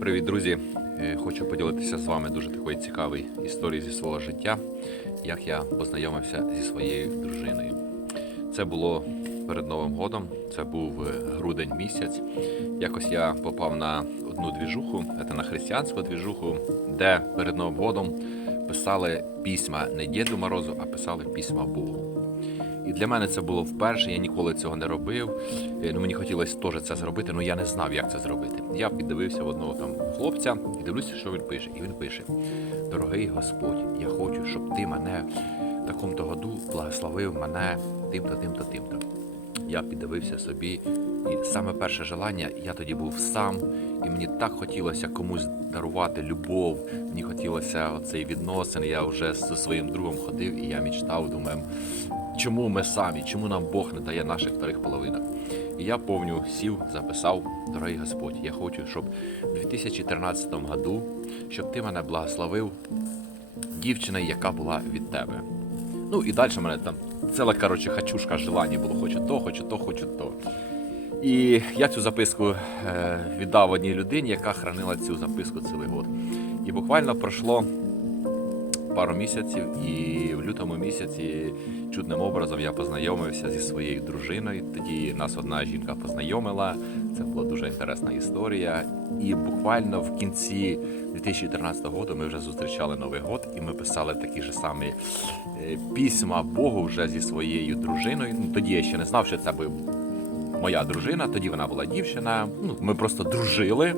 Привіт, друзі! Е, Хочу поділитися з вами дуже такою цікавою історією зі свого життя, як я познайомився зі своєю дружиною. Це було перед Новим годом, це був е, грудень місяць. Якось я попав на одну двіжуху, це на християнську двіжуху, де перед Новим годом писали письма не Діду Морозу, а писали письма Богу. І для мене це було вперше, я ніколи цього не робив. Е, Ну, мені хотілося теж це зробити, але я не знав, як це зробити. Я піддивився в одного там хлопця і дивлюся, що він пише. І він пише: Дорогий Господь, я хочу, щоб ти мене в такому-то году благословив мене тим-то, тим-то, тим-то. Я піддивився собі, і саме перше желання, я тоді був сам, і мені так хотілося комусь дарувати любов. Мені хотілося оцей відносин. Я вже зі своїм другом ходив, і я мечтав, думаю, чому ми самі, чому нам Бог не дає наших вторих половинок. І я повню сів, записав, дорогий Господь, я хочу, щоб у 2013 году, щоб ти мене благословив дівчиною, яка була від тебе. Ну і далі в мене там ціла коротше, хачушка желання було, хочу то, хочу то, хочу то. І я цю записку е, віддав одній людині, яка хранила цю записку цілий год. І буквально пройшло пару місяців, і в лютому місяці чудним образом я познайомився зі своєю дружиною. Тоді нас одна жінка познайомила. Це була дуже інтересна історія. І буквально в кінці 2014 року ми вже зустрічали Новий год, і ми писали такі ж самі е, письма Богу вже зі своєю дружиною. Тоді я ще не знав, що це би моя дружина. Тоді вона була дівчина. Ну, ми просто дружили.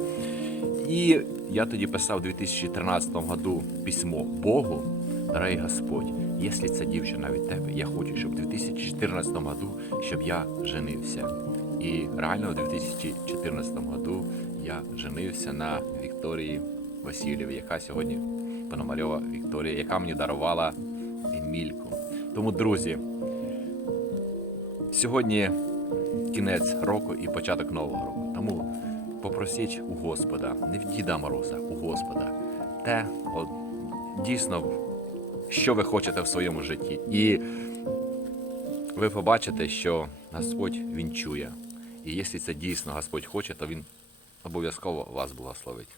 І я тоді писав у 2013 году письмо Богу, дорогий Господь, якщо ця дівчина від тебе, я хочу, щоб у 2014 году, щоб я женився. І реально у 2014 году я женився на Вікторії Васильєві, яка сьогодні Пономарьова Вікторія, яка мені дарувала Емільку. Тому, друзі, сьогодні кінець року і початок нового року. Тому попросіть у Господа, не в Діда Мороза, у Господа, те, от, дійсно, що ви хочете в своєму житті. І ви побачите, що Господь Він чує. І якщо це дійсно Господь хоче, то Він обов'язково вас благословить.